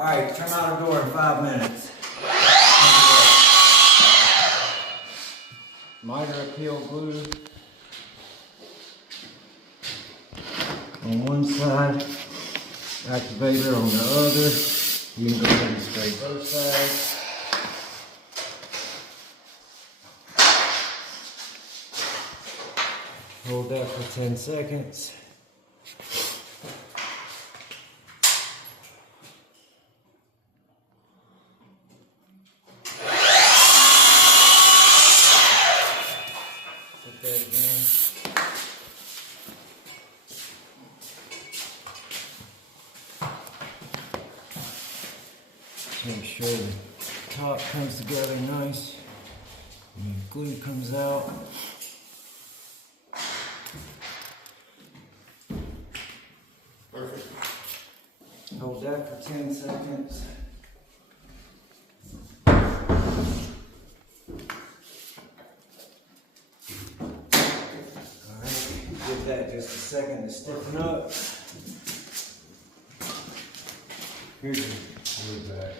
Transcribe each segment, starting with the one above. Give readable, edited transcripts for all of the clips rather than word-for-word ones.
Alright, turn out the door in 5 minutes. Miter appeal glue on one side, activator on the other. You can go ahead and spray both sides. Hold that for 10 seconds. Put that in. Make sure the top comes together nice and the glue comes out. Perfect. Hold that for 10 seconds. Alright, give that just a second to stiffen up. Here's your glue back.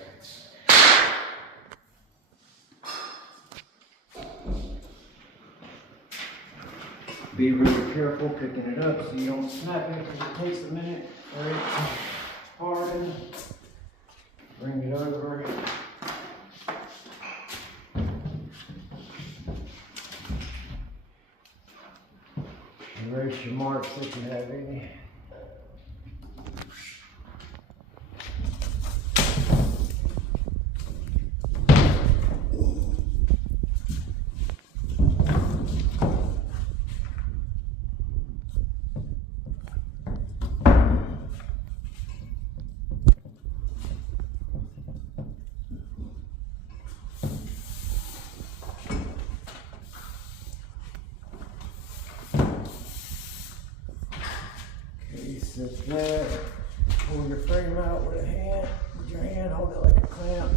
Be really careful picking it up so you don't snap it because it takes a minute for it to harden. Bring it over. Erase your marks if you have any. Set that, pull your frame out with your hand, hold it like a clamp.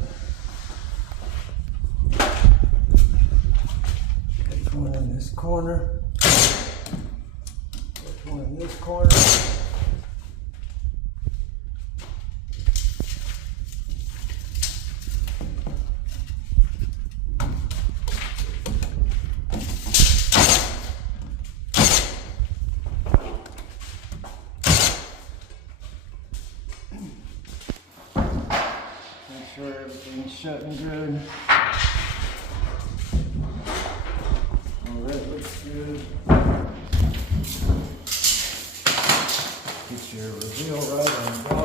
Put one in this corner, put one in this corner. Make sure everything's shutting good. All that looks good. Get your reveal right on the bottom.